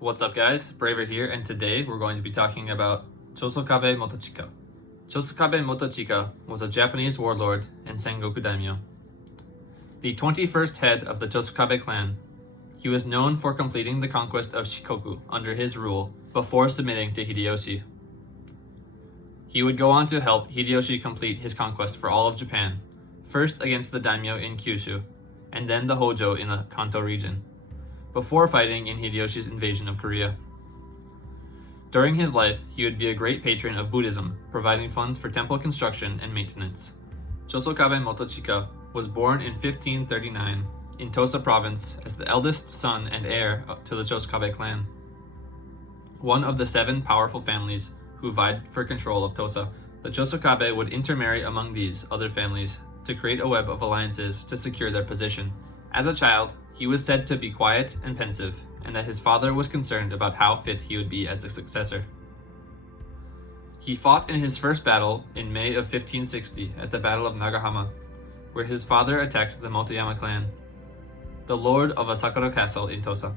What's up guys, Braver here, and today we're going to be talking about Chosokabe Motochika. Chosokabe Motochika was a Japanese warlord and Sengoku Daimyo. The 21st head of the Chosokabe clan, he was known for completing the conquest of Shikoku under his rule before submitting to Hideyoshi. He would go on to help Hideyoshi complete his conquest for all of Japan, first against the Daimyo in Kyushu, and then the Hojo in the Kanto region, before fighting in Hideyoshi's invasion of Korea. During his life, he would be a great patron of Buddhism, providing funds for temple construction and maintenance. Chosokabe Motochika was born in 1539 in Tosa province as the eldest son and heir to the Chosokabe clan, one of the 7 powerful families who vied for control of Tosa. The Chosokabe would intermarry among these other families to create a web of alliances to secure their position. As a child, he was said to be quiet and pensive, and that his father was concerned about how fit he would be as a successor. He fought in his first battle in May of 1560 at the Battle of Nagahama, where his father attacked the Motoyama clan, the lord of Asakura Castle in Tosa.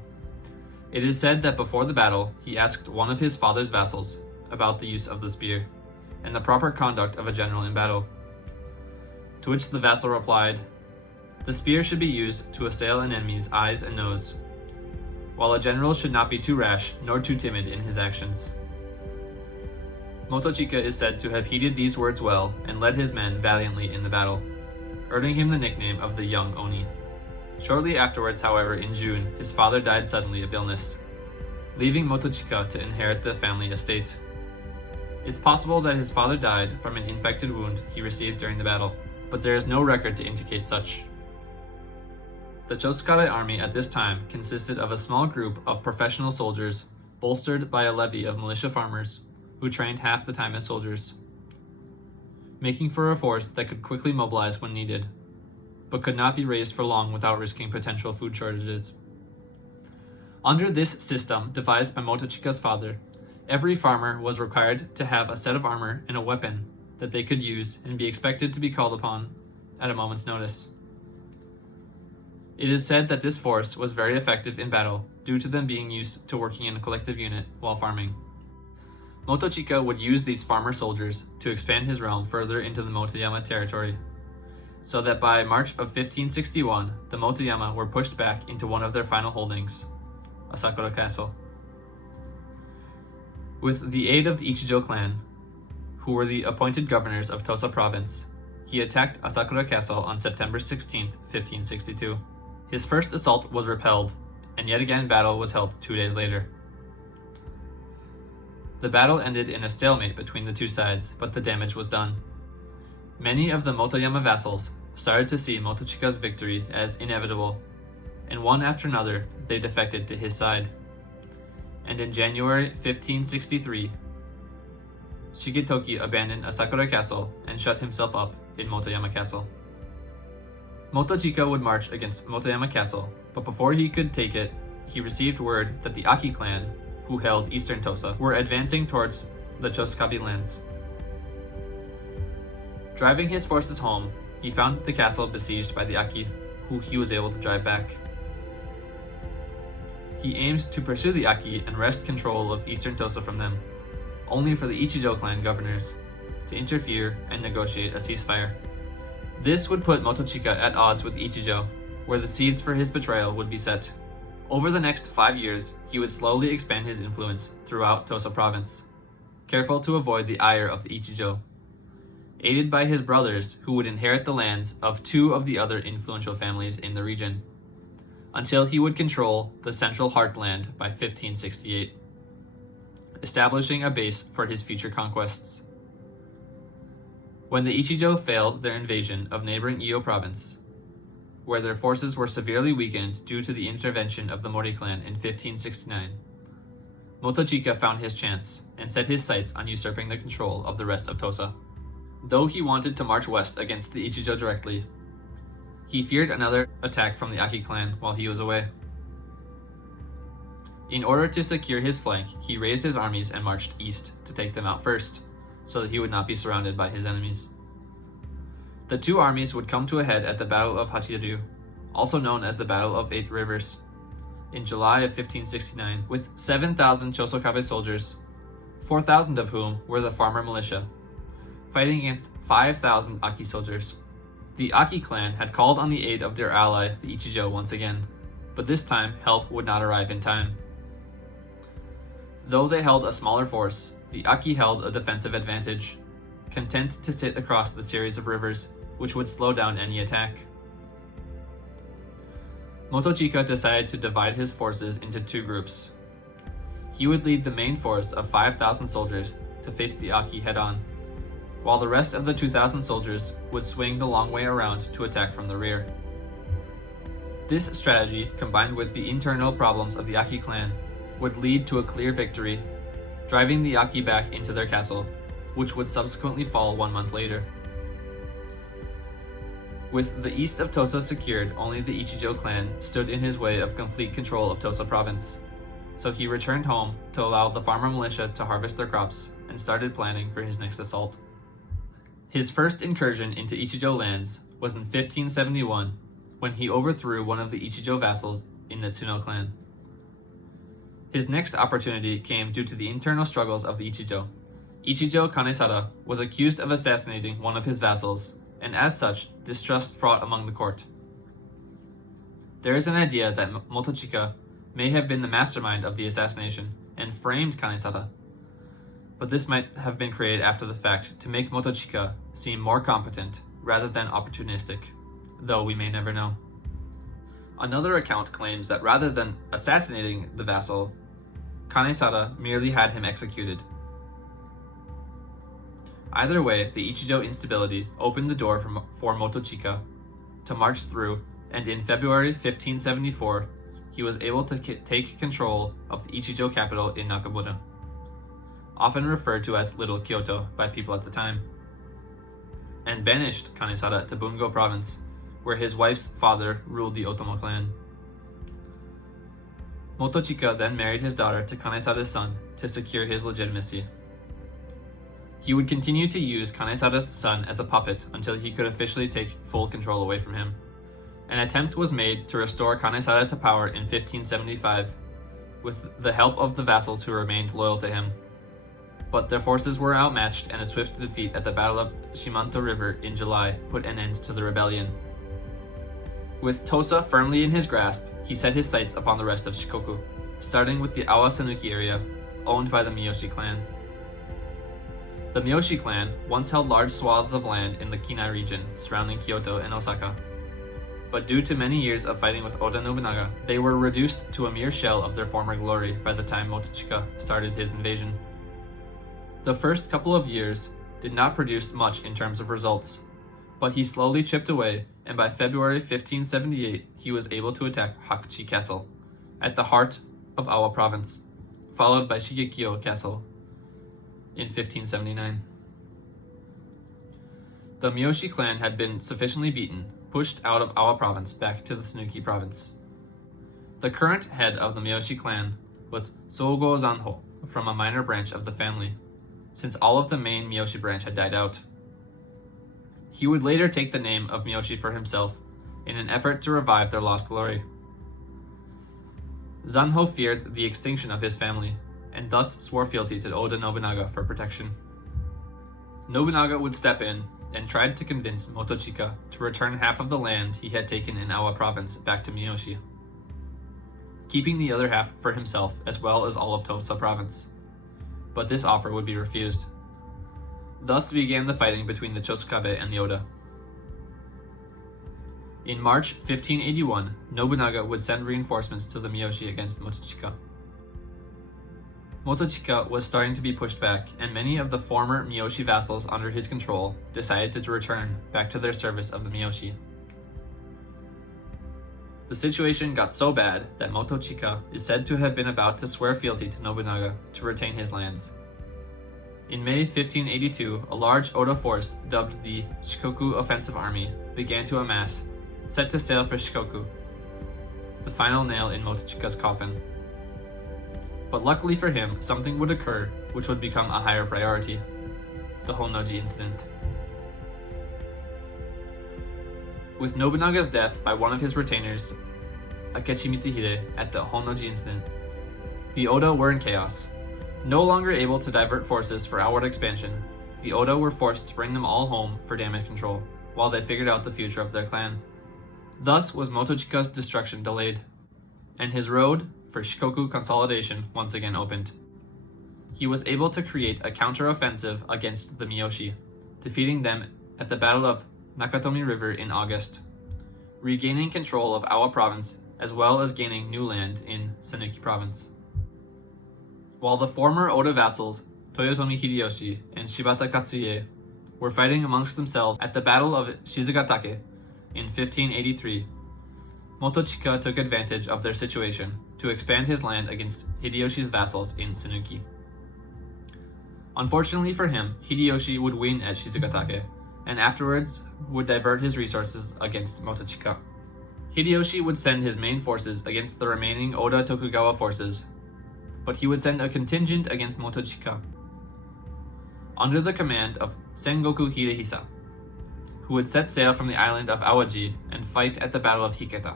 It is said that before the battle, he asked one of his father's vassals about the use of the spear and the proper conduct of a general in battle, to which the vassal replied, "The spear should be used to assail an enemy's eyes and nose, while a general should not be too rash nor too timid in his actions." Motochika is said to have heeded these words well and led his men valiantly in the battle, earning him the nickname of the Young Oni. Shortly afterwards, however, in June, his father died suddenly of illness, leaving Motochika to inherit the family estate. It's possible that his father died from an infected wound he received during the battle, but there is no record to indicate such. The Chosokabe army at this time consisted of a small group of professional soldiers bolstered by a levy of militia farmers who trained half the time as soldiers, making for a force that could quickly mobilize when needed, but could not be raised for long without risking potential food shortages. Under this system devised by Motochika's father, every farmer was required to have a set of armor and a weapon that they could use and be expected to be called upon at a moment's notice. It is said that this force was very effective in battle due to them being used to working in a collective unit while farming. Motochika would use these farmer soldiers to expand his realm further into the Motoyama territory, so that by March of 1561, the Motoyama were pushed back into one of their final holdings, Asakura Castle. With the aid of the Ichijo clan, who were the appointed governors of Tosa province, he attacked Asakura Castle on September 16, 1562. His first assault was repelled, and yet again battle was held 2 days later. The battle ended in a stalemate between the two sides, but the damage was done. Many of the Motoyama vassals started to see Motochika's victory as inevitable, and one after another they defected to his side. And in January 1563, Shigetoki abandoned Asakura Castle and shut himself up in Motoyama Castle. Motochika would march against Motoyama Castle, but before he could take it, he received word that the Aki clan, who held eastern Tosa, were advancing towards the Chosokabe lands. Driving his forces home, he found the castle besieged by the Aki, who he was able to drive back. He aimed to pursue the Aki and wrest control of eastern Tosa from them, only for the Ichijo clan governors to interfere and negotiate a ceasefire. This would put Motochika at odds with Ichijo, where the seeds for his betrayal would be set. Over the next 5 years, he would slowly expand his influence throughout Tosa province, careful to avoid the ire of the Ichijo, aided by his brothers who would inherit the lands of 2 of the other influential families in the region, until he would control the central heartland by 1568, establishing a base for his future conquests. When the Ichijo failed their invasion of neighboring Iyo province, where their forces were severely weakened due to the intervention of the Mori clan in 1569, Motochika found his chance and set his sights on usurping the control of the rest of Tosa. Though he wanted to march west against the Ichijo directly, he feared another attack from the Aki clan while he was away. In order to secure his flank, he raised his armies and marched east to take them out first, so that he would not be surrounded by his enemies. The two armies would come to a head at the Battle of Hachiryu, also known as the Battle of 8 Rivers. in July of 1569 with 7,000 Chosokabe soldiers, 4,000 of whom were the farmer militia, fighting against 5,000 Aki soldiers. The Aki clan had called on the aid of their ally, the Ichijo, once again, but this time help would not arrive in time. Though they held a smaller force, the Aki held a defensive advantage, content to sit across the series of rivers, which would slow down any attack. Motochika decided to divide his forces into two groups. He would lead the main force of 5,000 soldiers to face the Aki head-on, while the rest of the 2,000 soldiers would swing the long way around to attack from the rear. This strategy, combined with the internal problems of the Aki clan, would lead to a clear victory, driving the Aki back into their castle, which would subsequently fall 1 month later. With the east of Tosa secured, only the Ichijo clan stood in his way of complete control of Tosa province, so he returned home to allow the farmer militia to harvest their crops and started planning for his next assault. His first incursion into Ichijo lands was in 1571, when he overthrew one of the Ichijo vassals in the Tsuno clan. His next opportunity came due to the internal struggles of the Ichijo. Ichijo Kanesada was accused of assassinating one of his vassals, and as such, distrust fraught among the court. There is an idea that Motochika may have been the mastermind of the assassination and framed Kanesada, but this might have been created after the fact to make Motochika seem more competent rather than opportunistic, though we may never know. Another account claims that rather than assassinating the vassal, Kanesada merely had him executed. Either way, the Ichijo instability opened the door for Motochika to march through, and in February 1574, he was able to take control of the Ichijo capital in Nakamura, often referred to as Little Kyoto by people at the time, and banished Kanesada to Bungo province, where his wife's father ruled the Otomo clan. Motochika then married his daughter to Kanesada's son to secure his legitimacy. He would continue to use Kanesada's son as a puppet until he could officially take full control away from him. An attempt was made to restore Kanesada to power in 1575, with the help of the vassals who remained loyal to him. But their forces were outmatched, and a swift defeat at the Battle of Shimanto River in July put an end to the rebellion. With Tosa firmly in his grasp, he set his sights upon the rest of Shikoku, starting with the Awa Sanuki area, owned by the Miyoshi clan. The Miyoshi clan once held large swaths of land in the Kinai region surrounding Kyoto and Osaka, but due to many years of fighting with Oda Nobunaga, they were reduced to a mere shell of their former glory by the time Motochika started his invasion. The first couple of years did not produce much in terms of results, but he slowly chipped away, and by February 1578 he was able to attack Hakuchi Castle, at the heart of Awa province, followed by Shigekyo Castle in 1579. The Miyoshi clan had been sufficiently beaten, pushed out of Awa province back to the Sanuki province. The current head of the Miyoshi clan was Sogo Zanho, from a minor branch of the family, since all of the main Miyoshi branch had died out. He would later take the name of Miyoshi for himself in an effort to revive their lost glory. Zanho feared the extinction of his family, and thus swore fealty to Oda Nobunaga for protection. Nobunaga would step in and tried to convince Motochika to return half of the land he had taken in Awa province back to Miyoshi, keeping the other half for himself as well as all of Tosa province. But this offer would be refused. Thus began the fighting between the Chosokabe and the Oda. In March 1581, Nobunaga would send reinforcements to the Miyoshi against Motochika. Motochika was starting to be pushed back, and many of the former Miyoshi vassals under his control decided to return back to their service of the Miyoshi. The situation got so bad that Motochika is said to have been about to swear fealty to Nobunaga to retain his lands. In May 1582, a large Oda force dubbed the Shikoku Offensive Army began to amass, set to sail for Shikoku, the final nail in Motochika's coffin. But luckily for him, something would occur which would become a higher priority: the Honnoji incident. With Nobunaga's death by one of his retainers, Akechi Mitsuhide at the Honnoji incident. The Oda were in chaos. No longer able to divert forces for outward expansion, the Oda were forced to bring them all home for damage control, while they figured out the future of their clan. Thus was Motochika's destruction delayed, and his road for Shikoku consolidation once again opened. He was able to create a counter-offensive against the Miyoshi, defeating them at the Battle of Nakatomi River in August, regaining control of Awa Province as well as gaining new land in Sengoku Province. While the former Oda vassals, Toyotomi Hideyoshi and Shibata Katsuie, were fighting amongst themselves at the Battle of Shizugatake in 1583, Motochika took advantage of their situation to expand his land against Hideyoshi's vassals in Sengoku. Unfortunately for him, Hideyoshi would win at Shizugatake, and afterwards would divert his resources against Motochika. Hideyoshi would send his main forces against the remaining Oda Tokugawa forces, but he would send a contingent against Motochika under the command of Sengoku Hidehisa, who would set sail from the island of Awaji and fight at the Battle of Hiketa.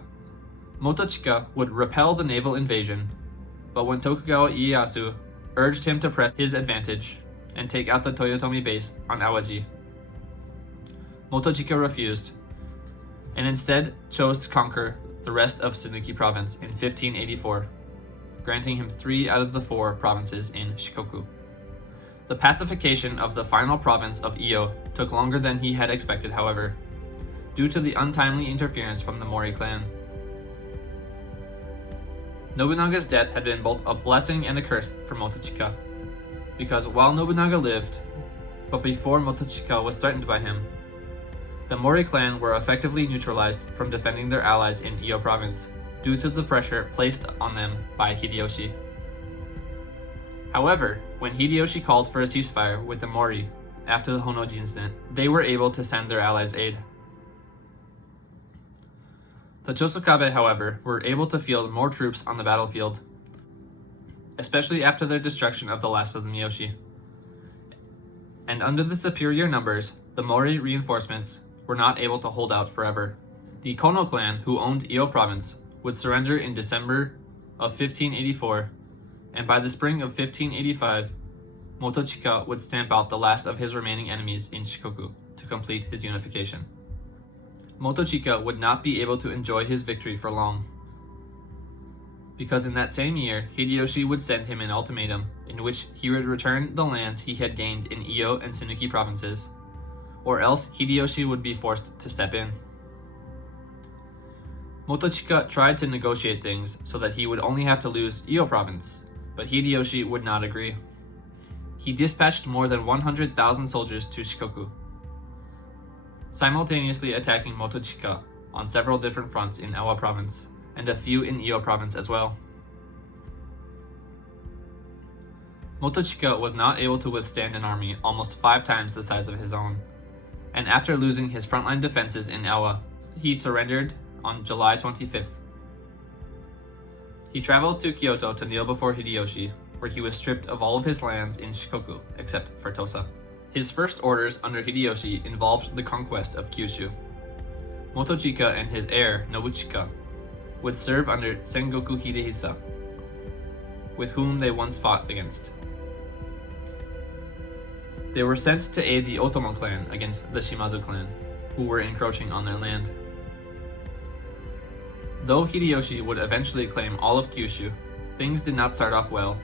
Motochika would repel the naval invasion, but when Tokugawa Ieyasu urged him to press his advantage and take out the Toyotomi base on Awaji, Motochika refused, and instead chose to conquer the rest of Sengoku Province in 1584, granting him 3 out of the 4 provinces in Shikoku. The pacification of the final province of Iyo took longer than he had expected, however, due to the untimely interference from the Mori clan. Nobunaga's death had been both a blessing and a curse for Motochika, because while Nobunaga lived, but before Motochika was threatened by him, the Mori clan were effectively neutralized from defending their allies in Iyo province due to the pressure placed on them by Hideyoshi. However, when Hideyoshi called for a ceasefire with the Mori after the Honnoji incident, they were able to send their allies aid. The Chosokabe, however, were able to field more troops on the battlefield, especially after their destruction of the last of the Miyoshi. And under the superior numbers, the Mori reinforcements were not able to hold out forever. The Kono clan, who owned Iyo province, would surrender in December of 1584, and by the spring of 1585, Motochika would stamp out the last of his remaining enemies in Shikoku to complete his unification. Motochika would not be able to enjoy his victory for long, because in that same year, Hideyoshi would send him an ultimatum in which he would return the lands he had gained in Iyo and Sengoku provinces, or else Hideyoshi would be forced to step in. Motochika tried to negotiate things so that he would only have to lose Iyo province, but Hideyoshi would not agree. He dispatched more than 100,000 soldiers to Shikoku, simultaneously attacking Motochika on several different fronts in Awa province, and a few in Iyo province as well. Motochika was not able to withstand an army almost 5 times the size of his own, and after losing his frontline defenses in Awa, he surrendered on July 25th. He traveled to Kyoto to kneel before Hideyoshi, where he was stripped of all of his lands in Shikoku, except for Tosa. His first orders under Hideyoshi involved the conquest of Kyushu. Motochika and his heir, Nobuchika, would serve under Sengoku Hidehisa, with whom they once fought against. They were sent to aid the Otomo clan against the Shimazu clan, who were encroaching on their land. Though Hideyoshi would eventually claim all of Kyushu, things did not start off well,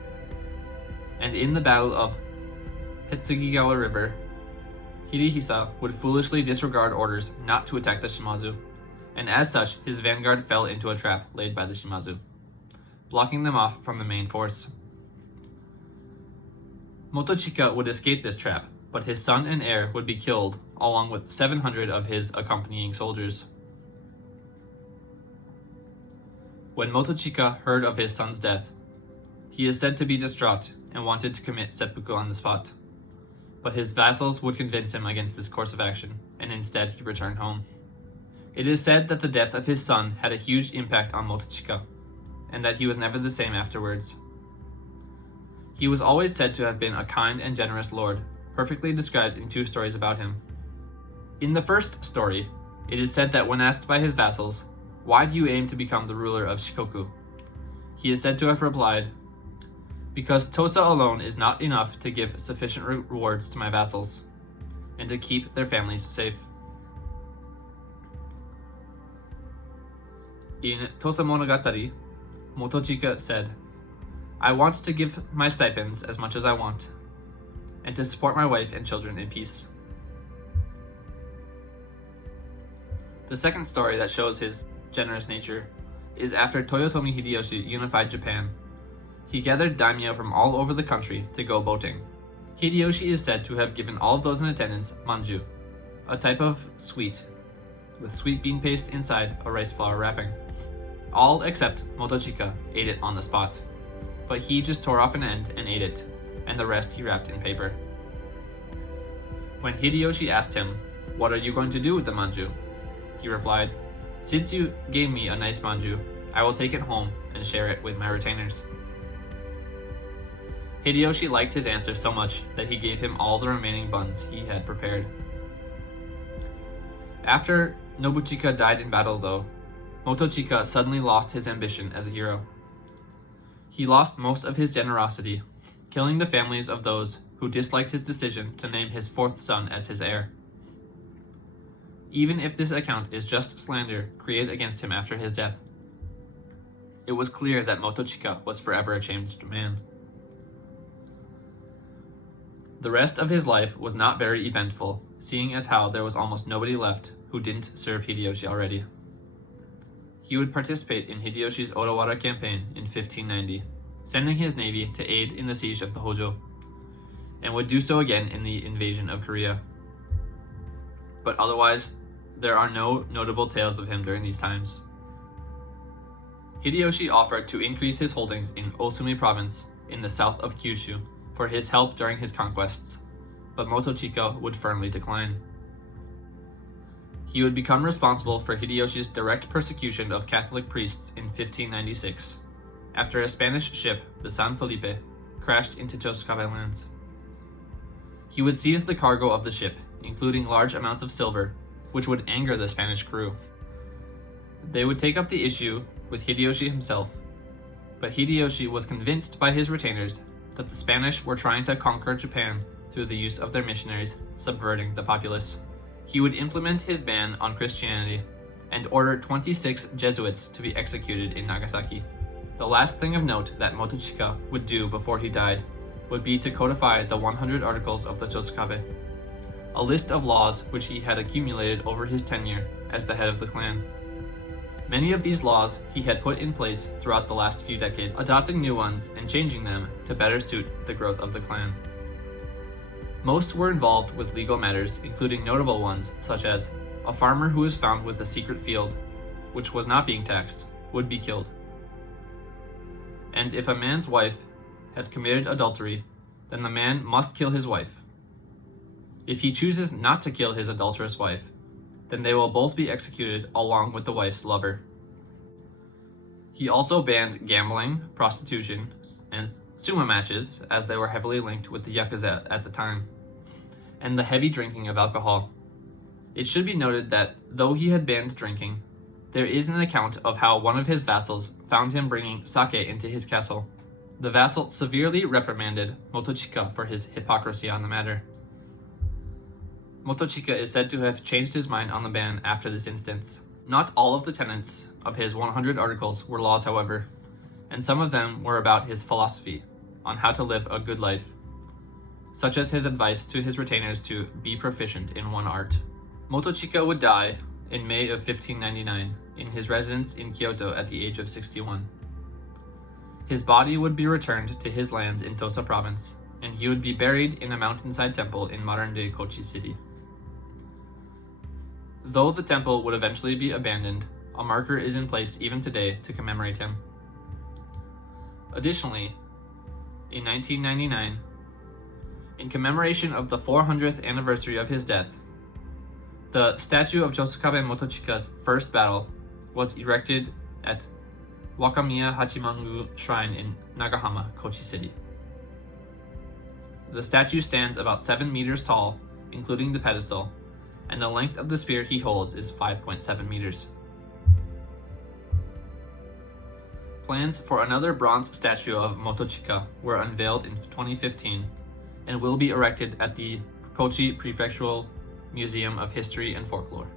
and in the Battle of Hitsugigawa River, Hidehisa would foolishly disregard orders not to attack the Shimazu, and as such, his vanguard fell into a trap laid by the Shimazu, blocking them off from the main force. Motochika would escape this trap, but his son and heir would be killed, along with 700 of his accompanying soldiers. When Motochika heard of his son's death, he is said to be distraught and wanted to commit seppuku on the spot, but his vassals would convince him against this course of action, and instead he returned home. It is said that the death of his son had a huge impact on Motochika, and that he was never the same afterwards. He was always said to have been a kind and generous lord, perfectly described in 2 stories about him. In the first story, it is said that when asked by his vassals "Why do you aim to become the ruler of Shikoku?" He is said to have replied, "Because Tosa alone is not enough to give sufficient rewards to my vassals, and to keep their families safe." In Tosa Monogatari, Motochika said, "I want to give my stipends as much as I want, and to support my wife and children in peace." The second story that shows his generous nature is after Toyotomi Hideyoshi unified Japan. He gathered daimyo from all over the country to go boating. Hideyoshi is said to have given all of those in attendance manju, a type of sweet with sweet bean paste inside a rice flour wrapping. All except Motochika ate it on the spot, but he just tore off an end and ate it, and the rest he wrapped in paper. When Hideyoshi asked him, "What are you going to do with the manju?" he replied, "Since you gave me a nice manju, I will take it home and share it with my retainers." Hideyoshi liked his answer so much that he gave him all the remaining buns he had prepared. After Nobuchika died in battle, though, Motochika suddenly lost his ambition as a hero. He lost most of his generosity, killing the families of those who disliked his decision to name his fourth son as his heir. Even if this account is just slander created against him after his death, it was clear that Motochika was forever a changed man. The rest of his life was not very eventful, seeing as how there was almost nobody left who didn't serve Hideyoshi already. He would participate in Hideyoshi's Odawara campaign in 1590, sending his navy to aid in the siege of the Hojo, and would do so again in the invasion of Korea. But otherwise, there are no notable tales of him during these times. Hideyoshi offered to increase his holdings in Osumi province in the south of Kyushu for his help during his conquests, but Motochika would firmly decline. He would become responsible for Hideyoshi's direct persecution of Catholic priests in 1596, after a Spanish ship, the San Felipe, crashed into Chosokabe lands. He would seize the cargo of the ship, including large amounts of silver, which would anger the Spanish crew. They would take up the issue with Hideyoshi himself, but Hideyoshi was convinced by his retainers that the Spanish were trying to conquer Japan through the use of their missionaries, subverting the populace. He would implement his ban on Christianity and order 26 Jesuits to be executed in Nagasaki. The last thing of note that Motochika would do before he died would be to codify the 100 Articles of the Chosokabe, a list of laws which he had accumulated over his tenure as the head of the clan. Many of these laws he had put in place throughout the last few decades, adopting new ones and changing them to better suit the growth of the clan. Most were involved with legal matters, including notable ones such as a farmer who was found with a secret field, which was not being taxed, would be killed. And if a man's wife has committed adultery, then the man must kill his wife. If he chooses not to kill his adulterous wife, then they will both be executed along with the wife's lover. He also banned gambling, prostitution, and sumo matches, as they were heavily linked with the Yakuza at the time, and the heavy drinking of alcohol. It should be noted that, though he had banned drinking, there is an account of how one of his vassals found him bringing sake into his castle. The vassal severely reprimanded Motochika for his hypocrisy on the matter. Motochika is said to have changed his mind on the ban after this instance. Not all of the tenets of his 100 articles were laws, however, and some of them were about his philosophy on how to live a good life, such as his advice to his retainers to be proficient in one art. Motochika would die in May of 1599 in his residence in Kyoto at the age of 61. His body would be returned to his lands in Tosa province, and he would be buried in a mountainside temple in modern-day Kochi city. Though the temple would eventually be abandoned, a marker is in place even today to commemorate him. Additionally, in 1999, in commemoration of the 400th anniversary of his death, the statue of Chosokabe Motochika's first battle was erected at Wakamiya Hachimangu Shrine in Nagahama, Kochi City. The statue stands about 7 meters tall, including the pedestal, and the length of the spear he holds is 5.7 meters. Plans for another bronze statue of Motochika were unveiled in 2015 and will be erected at the Kochi Prefectural Museum of History and Folklore.